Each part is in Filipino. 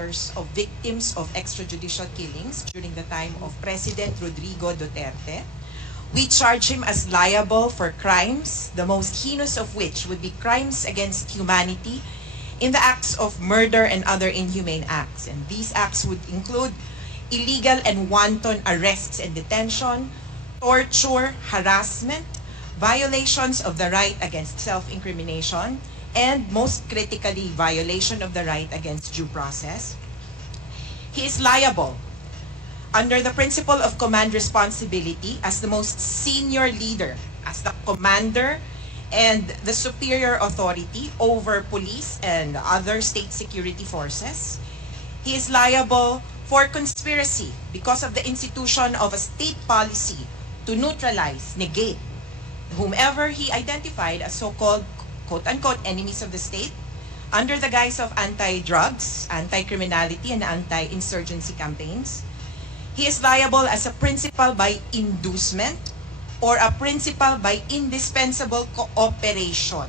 protectors of victims of extrajudicial killings during the time of President Rodrigo Duterte. We charge him as liable for crimes, the most heinous of which would be crimes against humanity in the acts of murder and other inhumane acts. And these acts would include illegal and wanton arrests and detention, torture, harassment, violations of the right against self-incrimination, and most critically, violation of the right against due process. He is liable under the principle of command responsibility as the most senior leader, as the commander and the superior authority over police and other state security forces. He is liable for conspiracy because of the institution of a state policy to neutralize, negate, whomever he identified as so-called quote-unquote enemies of the state under the guise of anti-drugs, anti-criminality, and anti-insurgency campaigns. He is liable as a principal by inducement or a principal by indispensable cooperation,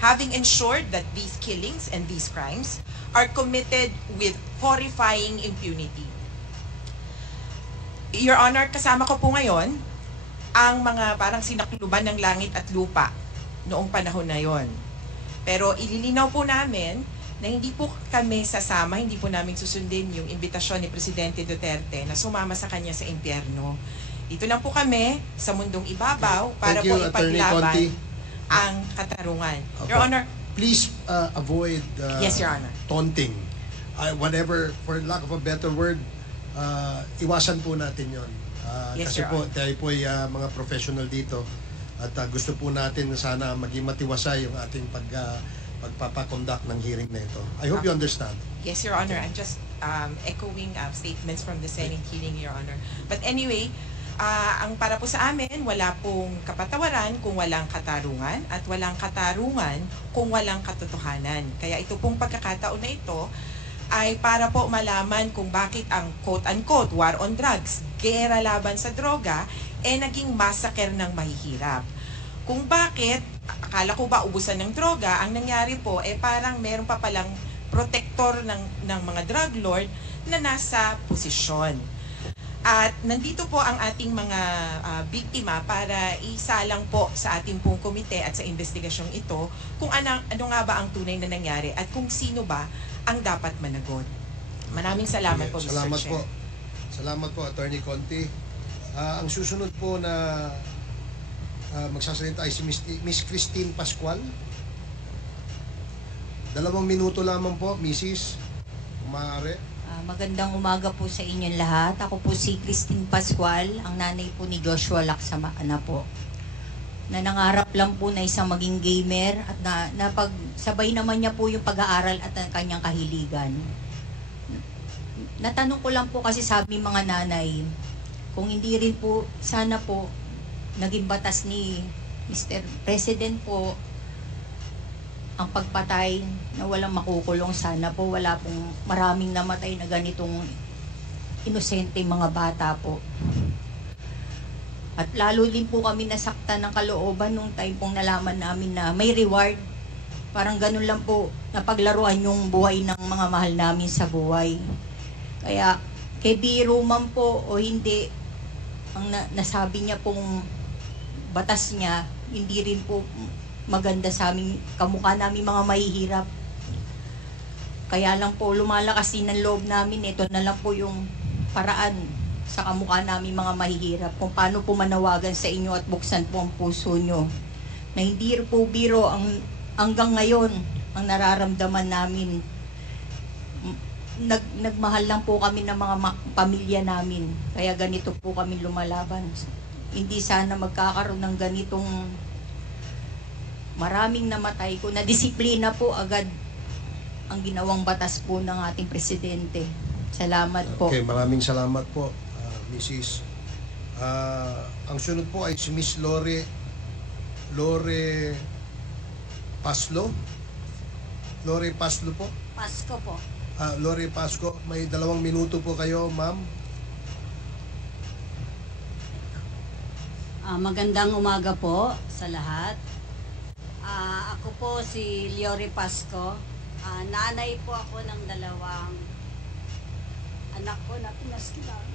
having ensured that these killings and these crimes are committed with horrifying impunity. Your Honor, kasama ko po ngayon ang mga parang sinakluban ng langit at lupa noong panahon na yon. Pero ililinaw po namin na hindi po kami sasama, hindi po namin susundin yung imbitasyon ni Presidente Duterte na sumama sa kanya sa impyerno. Dito lang po kami sa mundong ibabaw para po ipaglaban ang katarungan. Okay. Your Honor, please avoid yes, Your Honor. Taunting. Whatever, for lack of a better word, iwasan po natin yon. Yes, kasi Your po, Honor. tayo po ay mga professional dito at gusto po natin na sana maging matiwasay yung ating pagpapakonduct ng hearing na ito. I hope you understand. Yes, Your Honor. I'm just echoing statements from the Senate hearing, Your Honor. But anyway, ang para po sa amin, wala pong kapatawaran kung walang katarungan at walang katarungan kung walang katotohanan. Kaya ito pong pagkakataon na ito ay para po malaman kung bakit ang quote-unquote war on drugs, gera laban sa droga, naging massacre ng mahihirap. Kung bakit, akala ko ba ubusan ng droga, ang nangyari po parang meron pa palang protector ng mga drug lord na nasa posisyon. At nandito po ang ating mga biktima para isalang po sa ating pong komite at sa investigasyong ito kung ano nga ba ang tunay na nangyari at kung sino ba ang dapat managot. Maraming salamat po, Mr. Salamat Chair. po. Salamat po, Attorney Conti. Ang susunod po na magsasalita ay si Miss Christine Pascual. 2 minuto lamang po, Mrs. Maaari. Magandang umaga po sa inyong lahat. Ako po si Christine Pascual, ang nanay po ni Joshua Lacsamana po. Na nangarap lang po na isang maging gamer at napagsabay naman niya po yung pag-aaral at ang kanyang kahiligan. Natanong ko lang po kasi sa aming mga nanay, kung hindi rin po, sana po, naging batas ni Mr. President po, ang pagpatay na walang makukulong, sana po wala pong maraming namatay na ganitong inosente mga bata po. At lalo din po kami nasaktan ng kalooban nung time pong nalaman namin na may reward. Parang ganun lang po, napaglaruan yung buhay ng mga mahal namin sa buhay. Kaya, kay biro man po o hindi, ang nasabi niya pong batas niya, hindi rin po maganda sa aming kamukha namin mga mahihirap. Kaya lang po lumalakas din ang loob namin. Ito na lang po yung paraan sa kamukha namin mga mahihirap kung paano po manawagan sa inyo at buksan po ang puso nyo na hindi po biro ang hanggang ngayon ang nararamdaman namin. Nagmahal lang po kami ng mga pamilya namin, kaya ganito po kami lumalaban. Hindi sana magkakaroon ng ganitong maraming namatay ko na disiplina po agad ang ginawang batas po ng ating presidente. Salamat po. Okay, maraming salamat po, Mrs. Ang sunod po ay si Miss Lore Paslo. Lore Paslo po. Pasko po. Lore Pasco, may 2 minuto po kayo, ma'am. Magandang umaga po sa lahat. Ako po si Lore Pasco. Nanay po ako ng 2 anak ko na pinaskilan.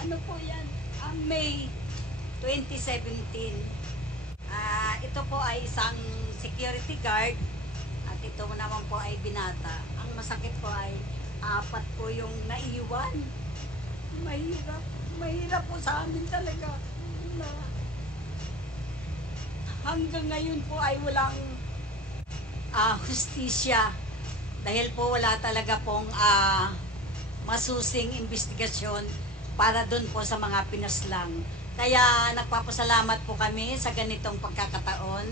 Ano po yan? May 2017. Ito po ay isang security guard at ito naman po ay binata. Ang masakit po ay 4 po yung naiwan. Mahirap po sa amin talaga na hanggang ngayon po ay walang hustisya dahil po wala talaga pong masusing investigasyon para doon po sa mga pinaslang. Kaya nagpapasalamat po kami sa ganitong pagkakataon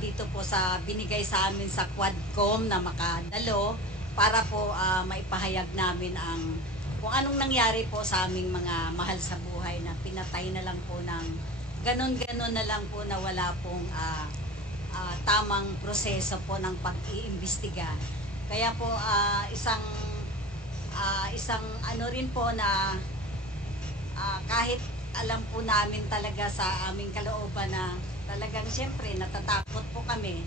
dito po sa binigay sa amin sa Quadcom na makadalo para po maipahayag namin ang kung anong nangyari po sa aming mga mahal sa buhay na pinatay na lang po ng ganon-ganon na lang po na wala pong tamang proseso po ng pag-iimbestiga. Kaya po isang ano rin po na kahit alam po namin talaga sa aming kalooban na talagang siyempre natatakot po kami.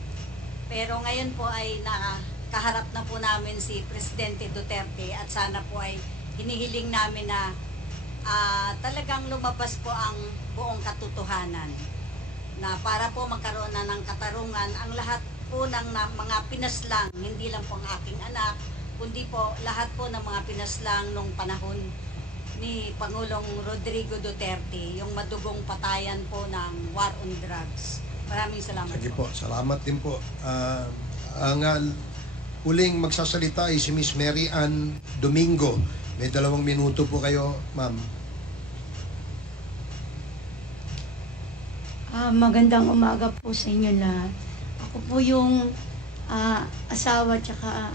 Pero ngayon po ay nakaharap na po namin si Presidente Duterte at sana po ay hinihiling namin na talagang lumabas po ang buong katotohanan na para po magkaroon na ng katarungan ang lahat po ng mga pinaslang, hindi lang po ang aking anak, kundi po lahat po ng mga pinaslang nung panahon ni Pangulong Rodrigo Duterte, yung madugong patayan po ng war on drugs. Maraming salamat. Sige po, salamat din po. Ang huling magsasalita ay si Miss Mary Ann Domingo. May 2 minuto po kayo, ma'am. Magandang umaga po sa inyo lahat. Ako po yung asawa tsaka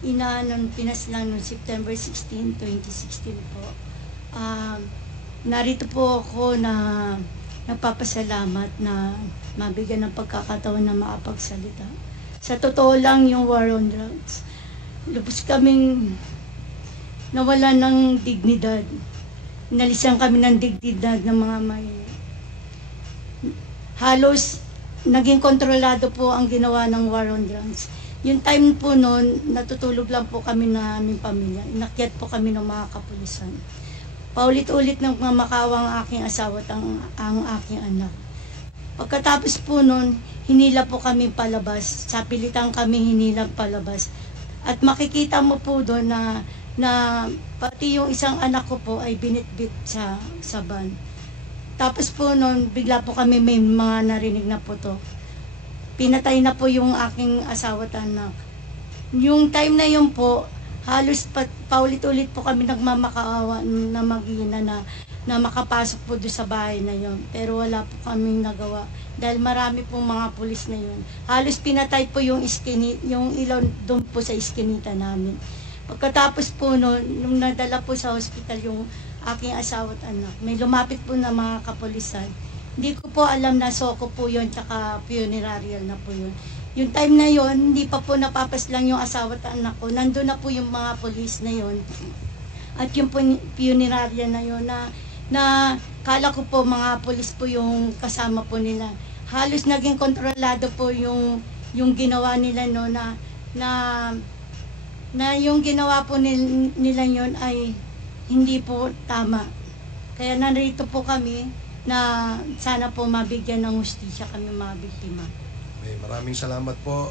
ina nung pinaslang noong September 16, 2016 po. Narito po ako na nagpapasalamat na mabigyan ng pagkakataon na makapagsalita. Sa totoo lang yung war on drugs, lubos kaming nawala ng dignidad. Inalisan kami ng dignidad ng mga may halos naging kontrolado po ang ginawa ng war on drugs. Yung time po noon, natutulog lang po kami na aming pamilya. Inakyat po kami ng mga kapulisan. Paulit-ulit nang mamakawang ang aking asawa at ang aking anak. Pagkatapos po noon, hinila po kami palabas. Sa pilitan kami hinila palabas. At makikita mo po doon na pati yung isang anak ko po ay binitbit sa van. Tapos po noon, bigla po kami may mga narinig na putok. Pinatay na po yung aking asawa at anak. Yung time na yun po, halos paulit-ulit po kami nagmamakaawa na mag-ina na makapasok po doon sa bahay na yun. Pero wala po kaming nagawa dahil marami pong mga pulis na yun. Halos pinatay po yung ilaw doon po sa iskinita namin. Pagkatapos po noon, nung nadala po sa hospital yung aking asawa at anak, may lumapit po na mga kapulisan. Hindi ko po alam na soko po yun, tsaka funerarial na po yun. Yung time na yun, hindi pa po napapaslang yung asawa at anak ko. Nandun na po yung mga polis na yun. At yung funerarial na yun, na kala ko po mga polis po yung kasama po nila. Halos naging kontrolado po yung ginawa nila no, na yung ginawa po nila yun ay hindi po tama. Kaya narito po kami na sana po mabigyan ng hustisya kami mga biktima. Maraming salamat po.